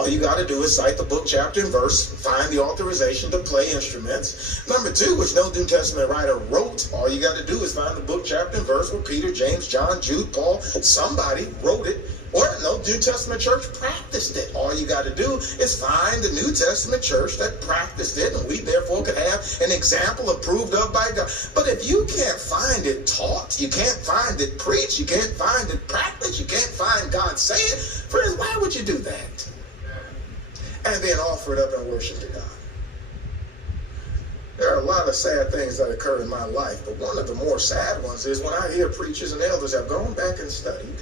All you got to do is cite the book, chapter, and verse, find the authorization to play instruments. Number two, which no New Testament writer wrote, all you got to do is find the book, chapter, and verse where Peter, James, John, Jude, Paul, somebody wrote it. Or no New Testament church practiced it. All you got to do is find the New Testament church that practiced it, and we therefore could have an example approved of by God. But if you can't find it taught, you can't find it preached, you can't find it practiced, you can't find God say it, friends, why would you do that? And then offer it up and worship to God. There are a lot of sad things that occur in my life, but one of the more sad ones is when I hear preachers and elders have gone back and studied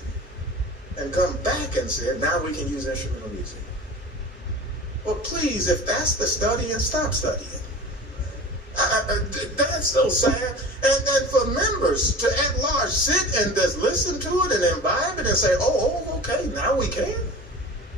and come back and said, now we can use instrumental music. Well, please, if that's the studying, stop studying. That's so sad. And for members to at large sit and just listen to it and imbibe it and say, oh, okay, now we can.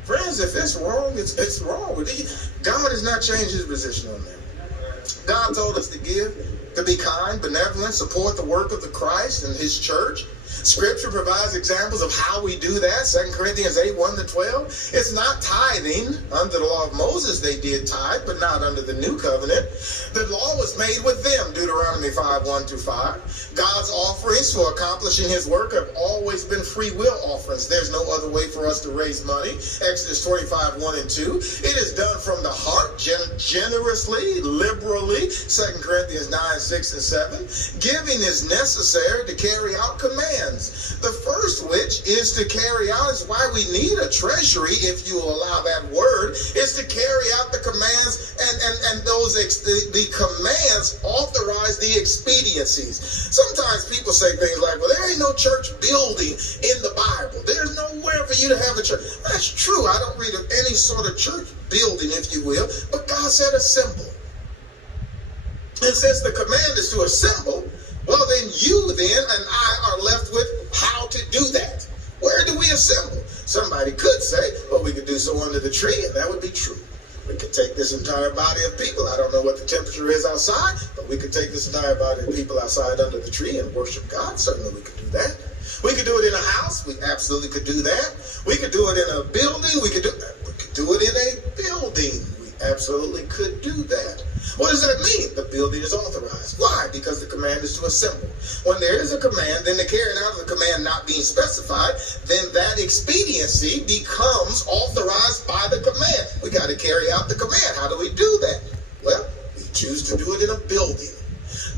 Friends, if it's wrong, it's wrong. God has not changed his position on that. God told us to give, to be kind, benevolent, support the work of the Christ and his church. Scripture provides examples of how we do that. 2 Corinthians 8, 1-12. It's not tithing. Under the law of Moses, they did tithe, but not under the new covenant. The law was made with them. Deuteronomy 5, 1-5. God's offerings for accomplishing his work have always been free will offerings. There's no other way for us to raise money. Exodus 25, 1-2. It is done from the heart, generously, liberally. 2 Corinthians 9, 6-7. Giving is necessary to carry out commands. The first which is to carry out, is why we need a treasury, if you will allow that word, is to carry out the commands, and those the commands authorize the expediencies. Sometimes people say things like, well, there ain't no church building in the Bible. There's nowhere for you to have a church. That's true. I don't read of any sort of church building, if you will, but God said assemble. And since the command is to assemble, well, then you and I are left with how to do that. Where do we assemble? Somebody could say, well, we could do so under the tree, and that would be true. We could take this entire body of people. I don't know what the temperature is outside, but we could take this entire body of people outside under the tree and worship God. Certainly we could do that. We could do it in a house. We absolutely could do that. We could do it in a building. We could do it in a building. We absolutely could do that. What does that mean? The building is authorized. Why? Because the command is to assemble. When there is a command, then the carrying out of the command not being specified, then that expediency becomes authorized by the command. We got to carry out the command. How do we do that? Well, we choose to do it in a building.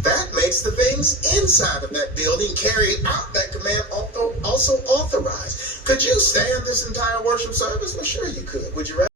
That makes the things inside of that building carrying out that command also authorized. Could you stand this entire worship service? Well, sure you could. Would you rather?